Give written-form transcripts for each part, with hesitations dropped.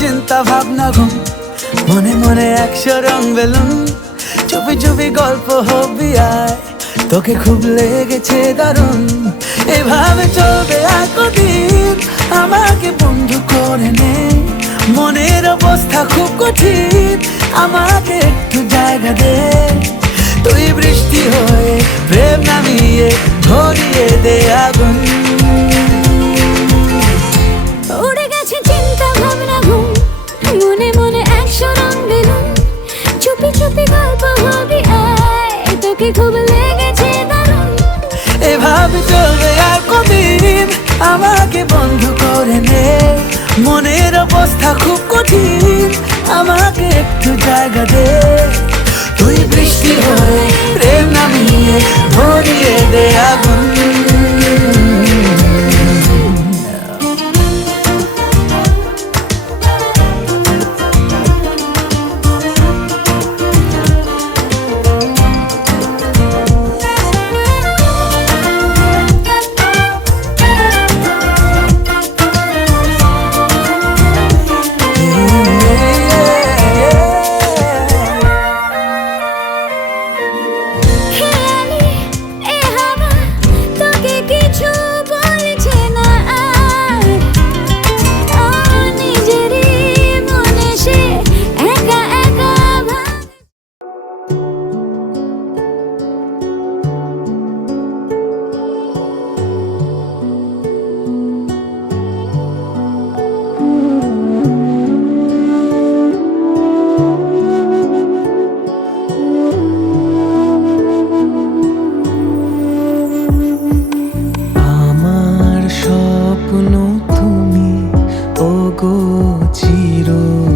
চিন্তা ভাবনা ঘুম, মনে মনে 100 রং বেলুন, চুপি চুপি গল্প হবি আয়, তোকে খুব লেগেছে দারুণ। এভাবে চলবে আর কদিন, আমাকে বন্ধু করে নে, মনের অবস্থা খুব কঠিন, আমাকে একটু জায়গা দে। তুই বৃষ্টি হয়ে প্রেম নামিয়ে ধরিয়ে দে আগুন। উড়ে গেছে চিন্তা ভাবনা ঘুম, মনে মনে 100 রং বেলুন, চুপি চুপি গল্প হবি আয়, তোকে খুব লেগেছে দারুণ। এভাবে চলবে আর কদিন, আমাকে বন্ধু করে নে, মনের অবস্থা খুব কঠিন, আমাকে একটু জায়গা দে। তুই বৃষ্টি হয়ে প্রেম নামিয়ে ধরিয়ে দে আগুন।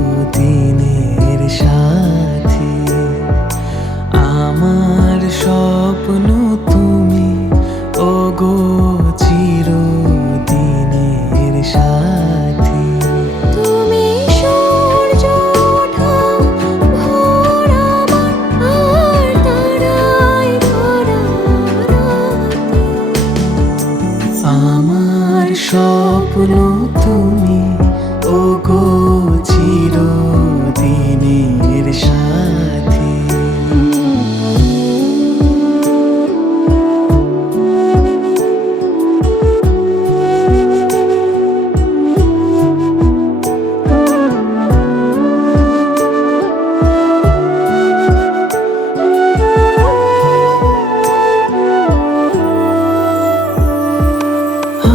চিরদিনের সাথী, আমার স্বপ্ন তুমি, ওগো চিরদিনের সাথী। তুমি সূর্য ওঠা ভোর আমার, আর তারায় ভরা রাতে। আমার স্বপ্ন তুমি, ওগো চিরদিনের সাথী।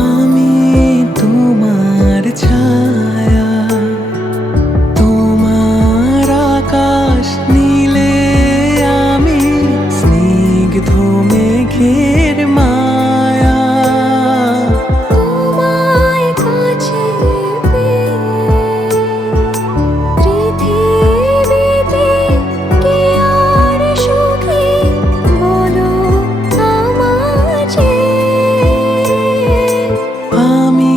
আমি তোমার ছায়া, তোমার আকাশ নীলে, আমি স্নিগ্ধ মেঘের মায়া। তোমায় কাছে পেয়ে পৃথিবীতে কি আর সুখী বলো আমাকে। আমি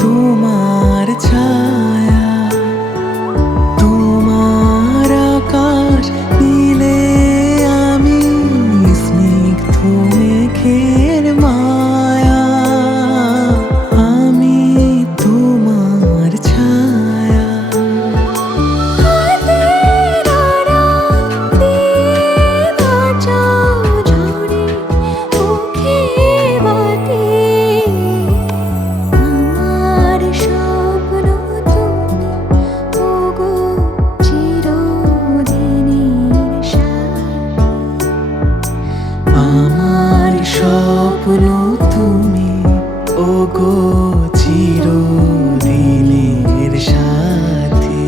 তোমার ছায়া, তোমার আকাশ নীলে, আমি স্নিগ্ধ মেঘের মায়া। আমি তোমার ছায়া। হাতের আড়াল দিয়ে বাঁচাও ঝরে মুখে বাতি। আমার স্বপ্ন তুমি, ওগো চিরদিনের সাথী। আমার স্বপ্ন তুমি, ওগো চিরদিনের সাথী।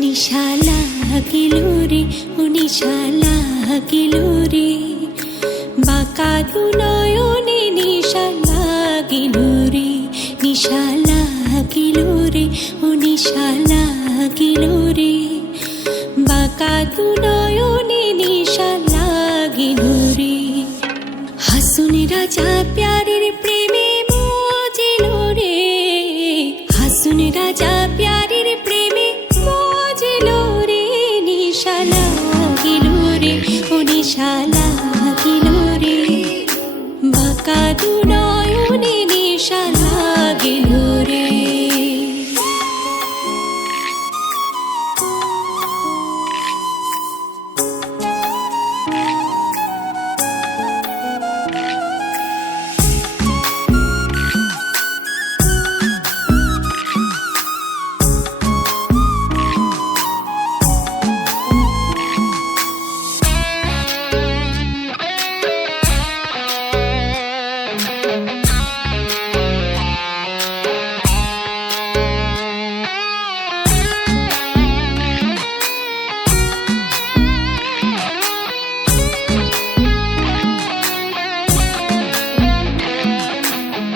নিশা লাগিল রে, ও নিশা লাগিল রে, বাঁকা দু নয়নে নিশা লাগিল রে। নিশা লাগিল রে, ও নিশা লাগিল রে, বাঁকা দু নয়নে নিশা লাগিল রে হাসুন রাজা প্যারের প্রেমে মজিল রে হাসুন রাজা প্যারের প্রেমে মজিল রে নিশা লাগিল রে ও নিশা লাগিল রে বাঁকা দু নয়নে নিশা লাগিল রে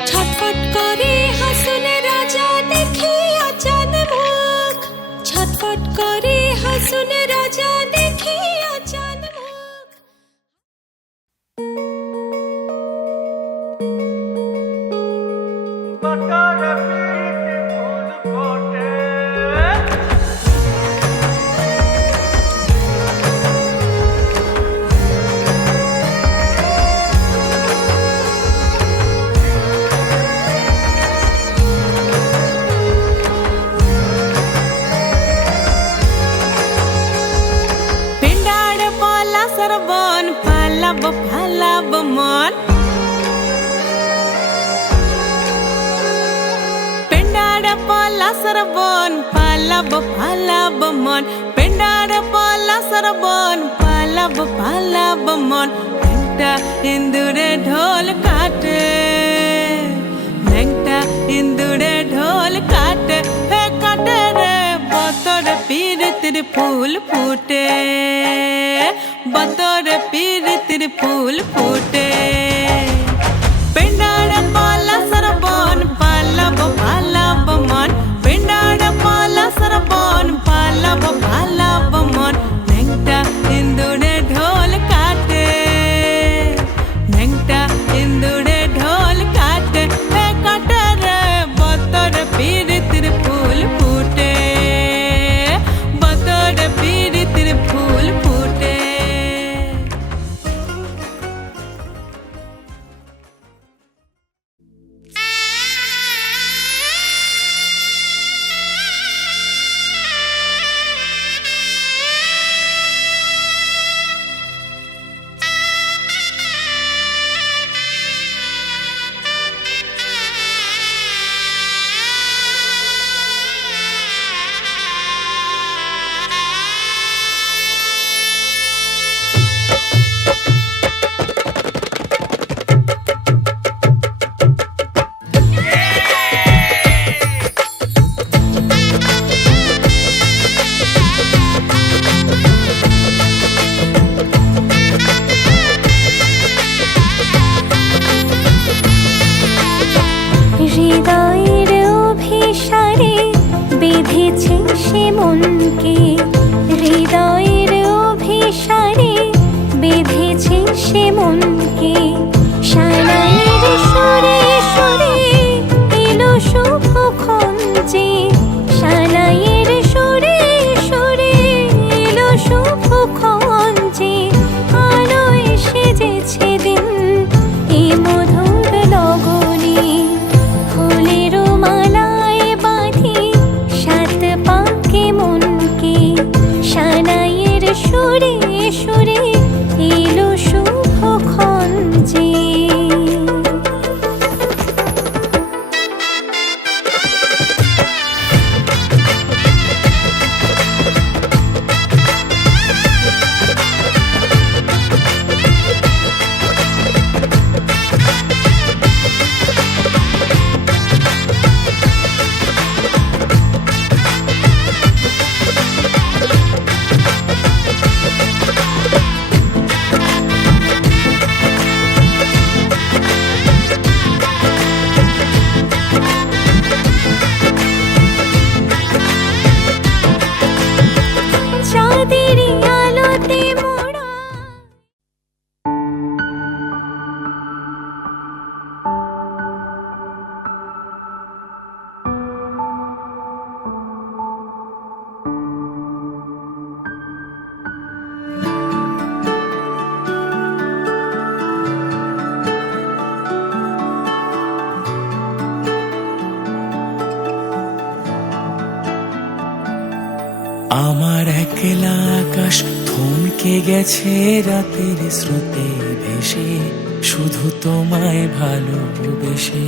ছটফট করে হাসুন রাজা দেখিয়া চাঁদ মুখ ছটফট করে হাসুন রাজা দেখিয়া চাঁদ মুখ पिंडाड़ पाला सरबन पालब फलब मन पिंडाड़ पाला सरबन पालब फलब मन पिंडाड़ पाला सरबन पालब फलब मन नेंगटा इंदुरे ढोल काटे नेंगटा इंदुरे ढोल काटे हे काटे रे बतर पीर तेरे फूल फूटे बतर पीर तेरे फूल फूटे पिंडाड़ पाला सरबन पालब पालब मन पिंडाड़ पाला सरबन पालब पालब मन नेंगटा इंदुरे ढोल काटे नेंगटा इंदुरे ढोल काटे हे काटे रे बतर पीर तेरे फूल फूटे बतर पीर तेरे फूल फूटे হৃদয়ের অভিসারে বেঁধেছে সে মনকে হৃদয়ের অভিসারে বেঁধেছে সে মনকে সানাইয়ের সুরে সুরে এলো শুভক্ষণ যে সানাইয়ের সুরে সুরে এলো শুভক্ষণ যে আলো এসে যেছে দিন এ মধুর লগনে ফুলের মালায় বাঁধি সাত পাকে মনকে আমার একলা আকাশ থমকে গেছে রাতের স্রোতে ভেসে, শুধু তোমায় ভালোবেসে।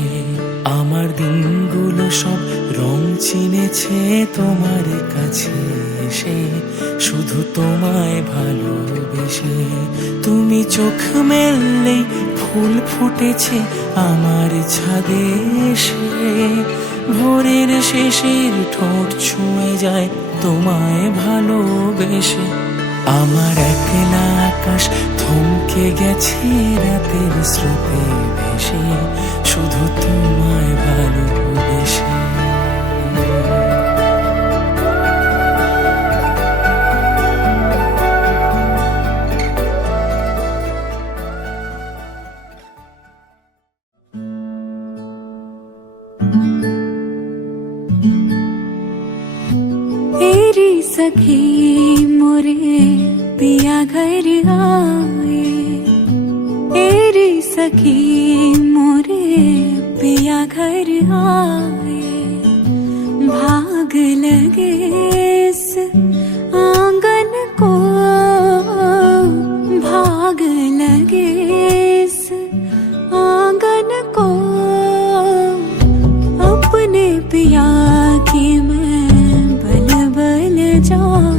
আমার দিনগুলো সব রং চিনেছে তোমার কাছে এসে, শুধু তোমায় ভালোবেসে। তুমি চোখ মেললেই ফুল ফুটেছে আমার ছাদে এসে, ভোরের শেষের ঠোঁট ছুঁয়ে যায় তোমায় ভালোবেসে। আমার একলা আকাশ থমকে গেছে রাতের স্রোতে ভেসে, শুধু তোমায় ভালোবেসে। तेरी सखी मोरे पिया घर आए, तेरी सखी मोरे पिया घर आए। भाग लगे इस आंगन को, भाग लगे इस आंगन को। अपने पिया की मैं बल बल जाऊं,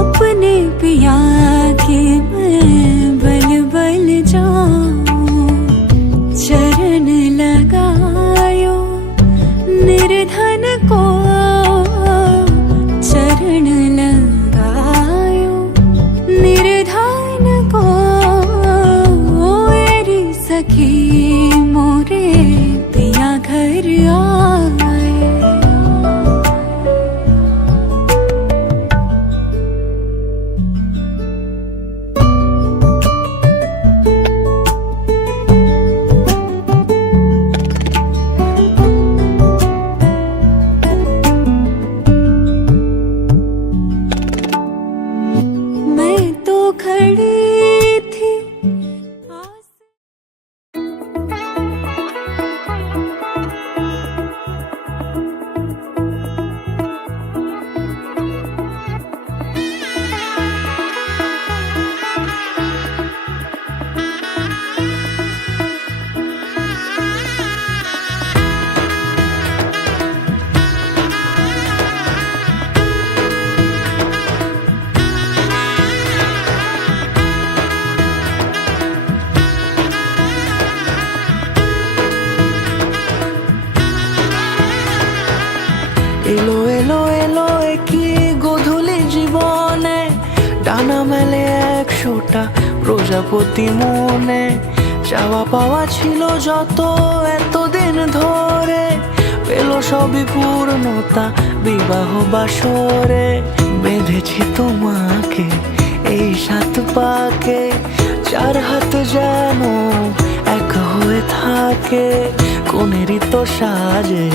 अपने पिया के मैं बल बल जाऊं। चरण लगायो निर्धन को, चरण लगायो निर्धन को। मेरी सखी मोरे पिया घर आए। मैं तो खड़ी थी आस। এলো এলো এলো কি গোধূলি জীবনে, ডানা মেলে 100টা প্রজাপতি মনে। চাওয়া পাওয়া ছিল যত এতদিন ধরে, পেল সবই পূর্ণতা বিবাহ বাসরে। বেঁধেছি তোমাকে এই 7 পাকে, 4 হাত যেন এক হয়ে থাকে। কোনেরই তো সাজে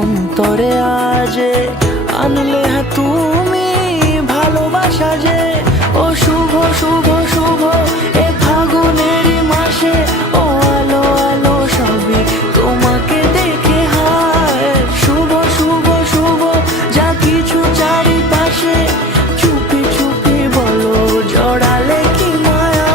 অন্তরে আজে, আনলে হ্যাঁ তুমি ভালোবাসা যে। ও শুভ শুভ শুভ এ ফাগুনেরই মাসে, ও আলো আলো সবই তোমাকে দেখে হায়। শুভ শুভ শুভ যা কিছু চারিপাশে, চুপি চুপি বলো জড়ালে কি মায়া।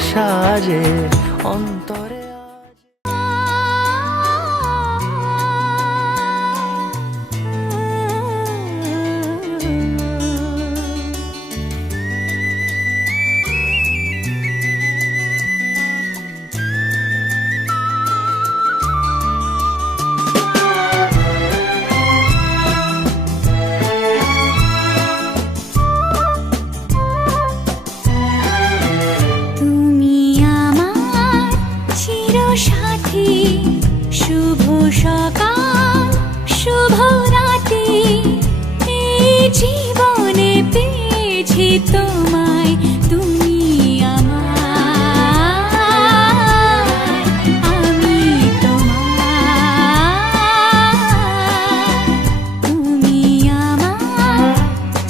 সাজে অন্তরে সাথী শুভ সকাল শুভ রাতি এই জীবনে পেয়েছি তোমায় তুমি আমার আমি তোমার তুমি আমার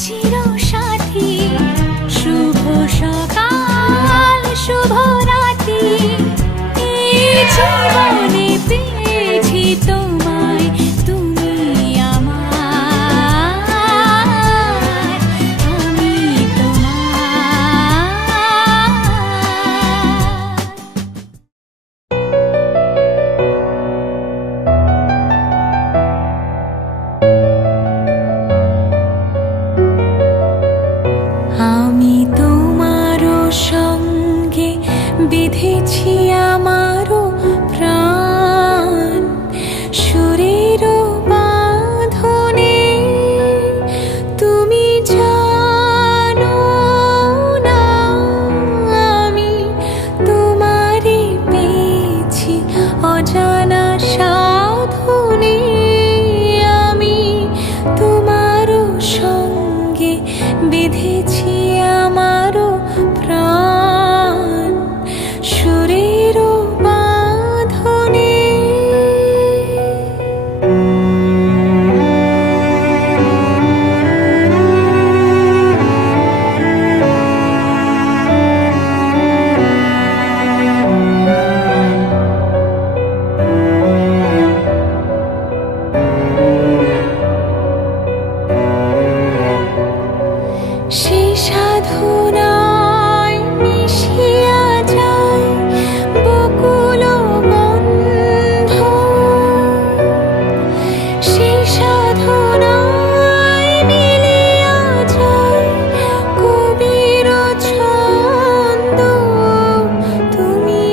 চির সাথী শুভ সকাল শুভ রাতি জীবনে পেয়েছি তোমায় তুমি আমার আমি তোমারও সঙ্গে বেঁধেছি আমারও প্রাণ সুরের বাঁধনে তুমি জানো না আমি তোমারে পেয়েছি অজানা সাধনে আমি তোমারও সঙ্গে বেঁধেছি আমারও প্রাণ সুরের বাঁধনে সেই সাধনায় মিশিয়া যায় বকুল বন্ধ সেই সাধনায় মিলিয়া যায় কবির ছন্দ তুমি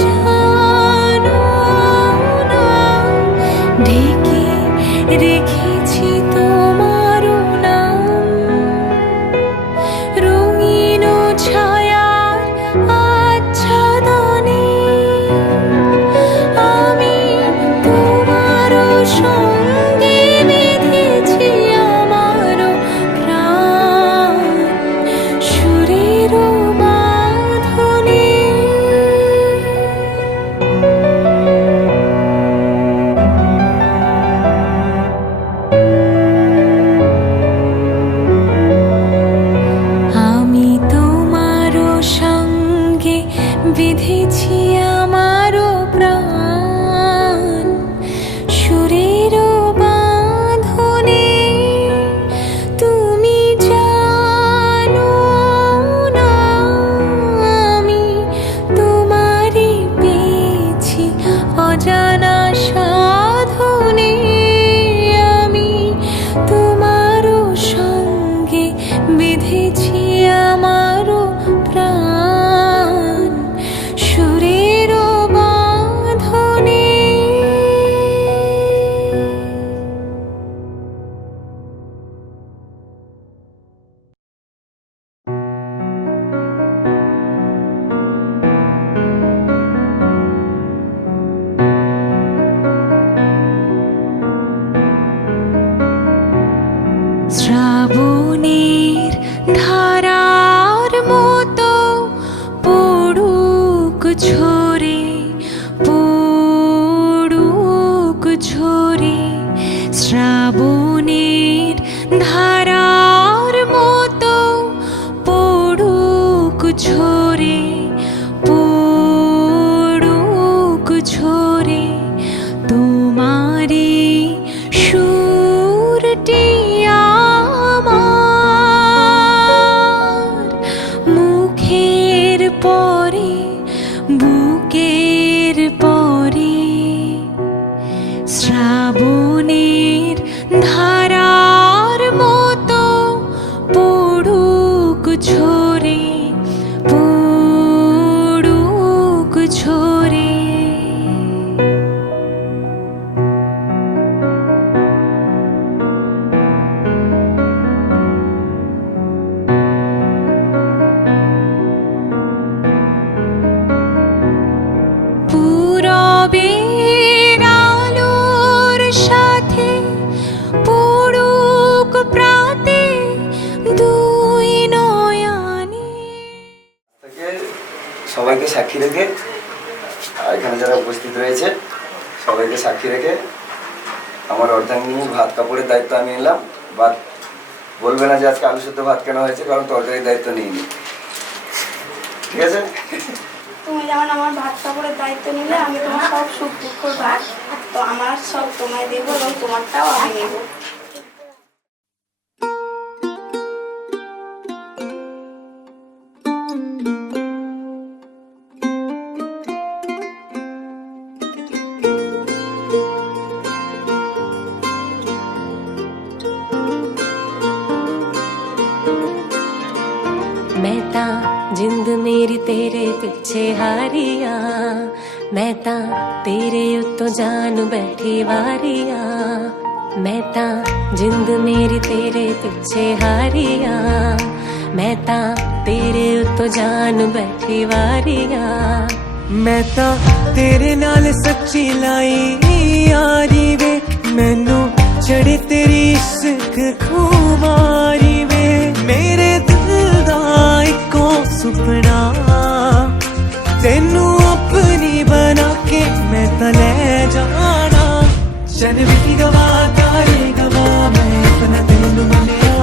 জানো না ঢেকে রেখেছি তোমার নাম রঙিন ছায়ার আচ্ছাদনে আমি তোমার সঙ্গে বেঁধেছি আমার প্রাণ সুরের বাঁধনে আমি তোমারও সঙ্গে বেঁধেছি আমারও প্রাণ সুরের বাঁধনে তুমি জানো না আমি তোমারে পেয়েছি অজানা সাধনে আমি তোমারও সঙ্গে বেঁধেছি আমারও প্রাণ সুরের বাঁধনে শ্রাবণের ধারার মতো পড়ুক ঝরে পড়ুক ঝরে শ্রাবণের ধারার মতো পড়ুক ঝরে পড়ুক ঝরে তোমারি সুরটি আমার মুখের পরে বুকের পরে শ্রাবণের ধারার মতো পড়ুক ঝরে, পড়ুক ঝরে। পূরবের আলোর সাথে পড়ুক প্রাতে দুই নয়নে। থেকে সবাইকে সাক্ষী রেখে আর এখানে যারা উপস্থিত রয়েছে সবাইকে সাক্ষী রেখে আমার অর্ধাঙ্গিনী ভাত কাপড়ের দায়িত্ব আমি নিলাম। ভাত বলবে না যে আজকে আলু সেদ্ধ ভাত কেন হয়েছে, কারণ তরকারির দায়িত্ব নিইনি। ঠিক আছে? তুমি যেমন আমার ভাত কাপড়ের দায়িত্ব নিলে, আমি তোমার সব সুখ দুঃখর ভাগ, তো আমার সব তোমায় দেবো এবং তোমারটাও আমি নেবো। मैं ता जिंद मेरी तेरे पिछे हारिया, मैं ता तेरे उत्तों जान बैठी वारिया। मैं ता जिंद मेरी तेरे पिछे हारिया, मैं ता तेरे उत्तों जान बैठी वारिया। मैं ता तेरे नाल सच्ची लाई यारी वे, मैनू चढ़े तेरी इश्क खुमारी वे। मेरे दिल दा इको सुपना तेनू अपनी बना के मैं ता ले जाना। जन भी गवा तारे गवा मैं अपना तेनू मनिया,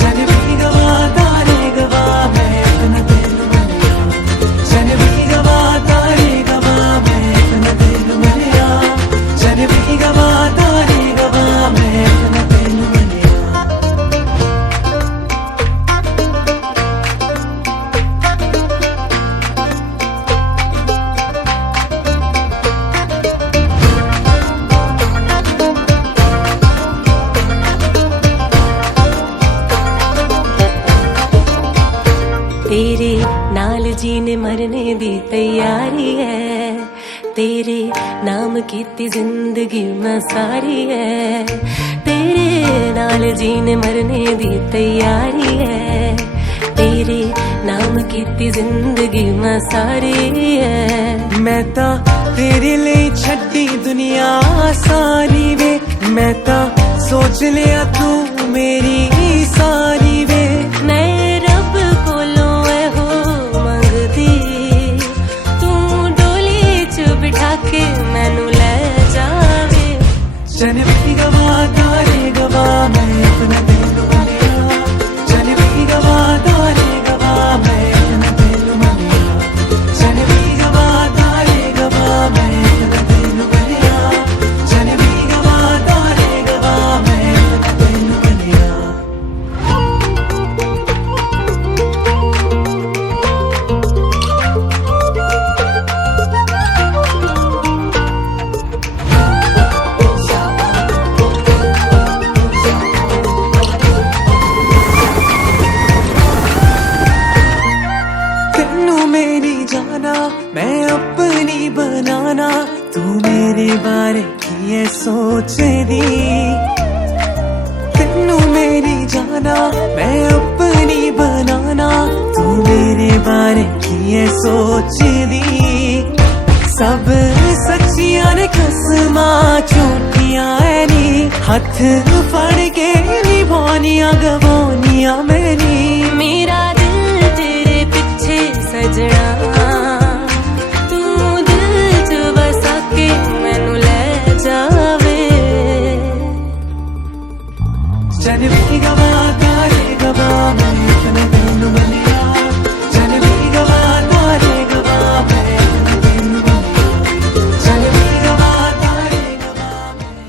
जन भी गवा तारे गवा मैं अपना तेनू मनिया, जन भी गवा तारे गवा मैं अपना तेनू मनिया, जन भी गवा तारे गवा मैं अपना तेनू मनिया। तेरे नाल जीने मरने दी तैयारी है, तेरे नाम कीती जिंदगी मैं सारी है। तेरे नाल जीने मरने दी तैयारी है, तेरे नाम कीती जिंदगी मैं सारी है। मैं ता तेरे लिए छड्डी दुनिया सारी वे, मैं ता सोच लिया तू मेरी सारी वे। मैं रब कोलों ऐ हो मंगदी, तू डोली च बिठा के मैनू ले जावे। जन भी गवा तारे गवा मैं अपना तेनू मनिया, जन भी गवा तारे गवा मैं अपना तेनू मनिया, जन भी गवा तारे गवा मैं अपना तेनू मनिया, जन भी गवा तारे गवा मैं अपना तेनू मनिया। तेनू मेरी जाना मैं अपनी बनाना, तू मेरे बारे की है सोचदी। तेनू मेरी जाना मैं अपनी बनाना, तू मेरे बारे की है सोचदी। सब सच्चियां ने कसमां झूठियां ऐ नी, हथ फड़ के निभानियां गवानियां मैनी। मेरा दिल तेरे पीछे सजना, तू दिल च बसा के मैनू ले जावे। जन भी गवा तारे गवा मैं अपना तेनू मनिया, जन भी गवा तारे गवा मैं अपना तेनू मनिया, जन भी गवा तारे गवा मैं।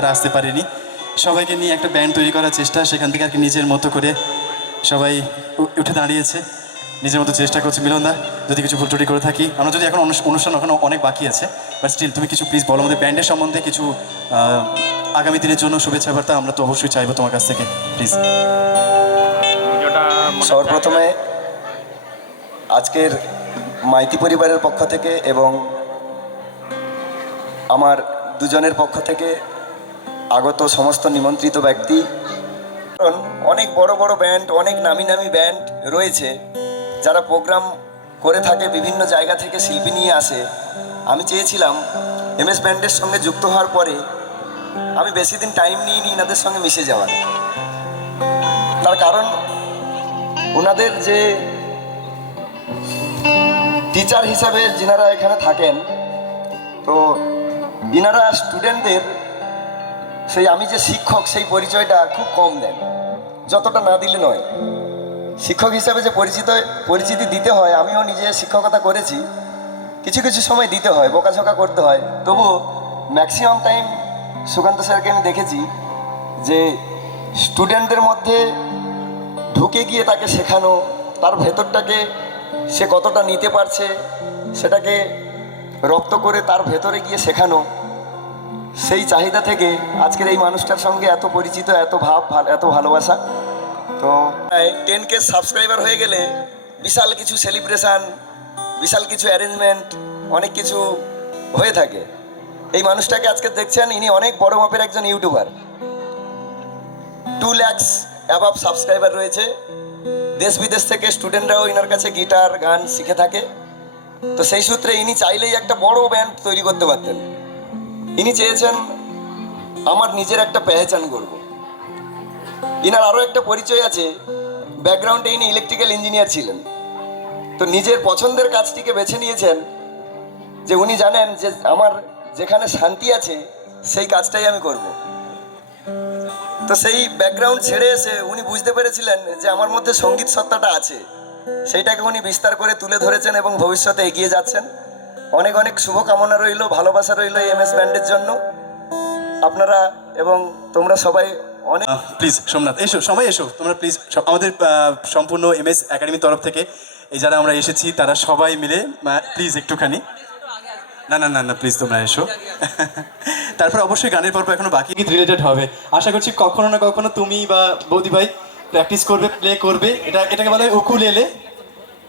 তারা আসতে পারেনি, সবাইকে নিয়ে একটা ব্যান্ড তৈরি করার চেষ্টা, সেখান থেকে আর কি নিজের মতো করে সবাই উঠে দাঁড়িয়েছে, নিজের মতো চেষ্টা করছে। মিলনদা, যদি কিছু ভুল ত্রুটি করে থাকি, আমরা যদি এখন অনুষ্ঠান ওখানে অনেক বাকি আছে, বাট স্টিল তুমি কিছু প্লিজ বলো আমাদের ব্যান্ডের সম্বন্ধে কিছু, আগামী দিনের জন্য শুভেচ্ছা বার্তা আমরা তো অবশ্যই চাইবো তোমার কাছ থেকে, প্লিজ। সর্বপ্রথমে আজকের মাইতি পরিবারের পক্ষ থেকে এবং আমার দুজনের পক্ষ থেকে আগত সমস্ত নিমন্ত্রিত ব্যক্তি, কারণ অনেক বড় বড় ব্যান্ড, অনেক নামি নামি ব্যান্ড রয়েছে যারা প্রোগ্রাম করে থাকে, বিভিন্ন জায়গা থেকে শিল্পী নিয়ে আসে। আমি চেয়েছিলাম MS ব্যান্ডের সঙ্গে যুক্ত হওয়ার পরে আমি বেশি দিন টাইম নিইনি এনাদের সঙ্গে মিশে যাওয়ার। তার কারণ ওনাদের যে টিচার হিসাবে যিনারা এখানে থাকেন, তো ইনারা স্টুডেন্টদের সেই আমি যে শিক্ষক সেই পরিচয়টা খুব কম দেন, যতটা না দিলে নয়। শিক্ষক হিসাবে যে পরিচিতি দিতে হয়, আমিও নিজে শিক্ষকতা করেছি, কিছু কিছু সময় দিতে হয়, বকাঝকা করতে হয়, তবুও ম্যাক্সিমাম টাইম সুকান্ত স্যারকে আমি দেখেছি যে স্টুডেন্টদের মধ্যে ঢুকে গিয়ে তাকে শেখানো, তার ভেতরটাকে সে কতটা নিতে পারছে সেটাকে রপ্ত করে তার ভেতরে গিয়ে শেখানো, সেই চাহিদা থেকে আজকের এই মানুষটার সঙ্গে এত পরিচিত, এত ভাব, এত ভালোবাসা। তো 10K সাবস্ক্রাইবার হয়ে গেলে বিশাল কিছু সেলিব্রেশন, বিশাল কিছু অ্যারেঞ্জমেন্ট, অনেক কিছু হয়ে থাকে। এই মানুষটাকে আজকে দেখছেন, ইনি অনেক বড় মাপের একজন ইউটিউবার, 2 lakhs অ্যাবাভ সাবস্ক্রাইবার রয়েছে। দেশ বিদেশ থেকে স্টুডেন্টরাও ইনার কাছে গিটার গান শিখে থাকে। তো সেই সূত্রে ইনি চাইলেই একটা বড় ব্যান্ড তৈরি করতে পারতেন। ইনি চেয়েছেন আমার নিজের একটা পেহচান করব। ইনার আরও একটা পরিচয় আছে, ব্যাকগ্রাউন্ডে ইনি ইলেকট্রিক্যাল ইঞ্জিনিয়ার ছিলেন। তো নিজের পছন্দের কাজটিকে বেছে নিয়েছেন, যে উনি জানেন যে আমার যেখানে শান্তি আছে সেই কাজটাই আমি করব। তো সেই ব্যাকগ্রাউন্ড ছেড়ে এসে উনি বুঝতে পেরেছিলেন যে আমার মধ্যে সঙ্গীত সত্তাটা আছে, সেইটাকে উনি বিস্তার করে তুলে ধরেছেন এবং ভবিষ্যতে এগিয়ে যাচ্ছেন। অনেক অনেক শুভকামনা রইল, ভালোবাসা রইল MS ব্যান্ডের জন্য। আপনারা এবং তোমরা সবাই অনেক প্লিজ সোমনাথ এসো, সবাই এসো তোমরা প্লিজ। আমাদের সম্পূর্ণ MS একাডেমির তরফ থেকে এই যারা আমরা এসেছি তারা সবাই মিলে প্লিজ একটুখানি, না না না না প্লিজ তোমরা এসো। তারপর অবশ্যই গানের পর্ব এখনো বাকি রিলেটেড হবে, আশা করছি কখনো না কখনো তুমি বা বৌদি ভাই প্র্যাকটিস করবে, প্লে করবে। এটাকে বলা হয় উকুলেলে।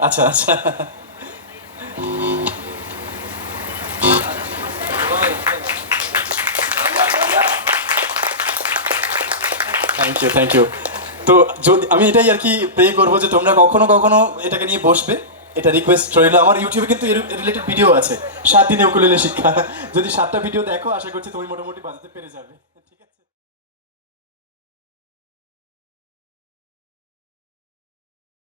আচ্ছা আচ্ছা, থ্যাংক ইউ। তো যদি আমি এটাই আর কি প্রে করবো যে তোমরা কখনো কখনো এটাকে নিয়ে বসবে, এটা রিকোয়েস্ট রইল। আমার ইউটিউবে কিন্তু এর রিলেটেড ভিডিও আছে, 7 দিনে উকুলেলে শিক্ষা। যদি 7টা ভিডিও দেখো, আশা করছি তুমি মোটামুটি বাজাতে পেরে যাবে।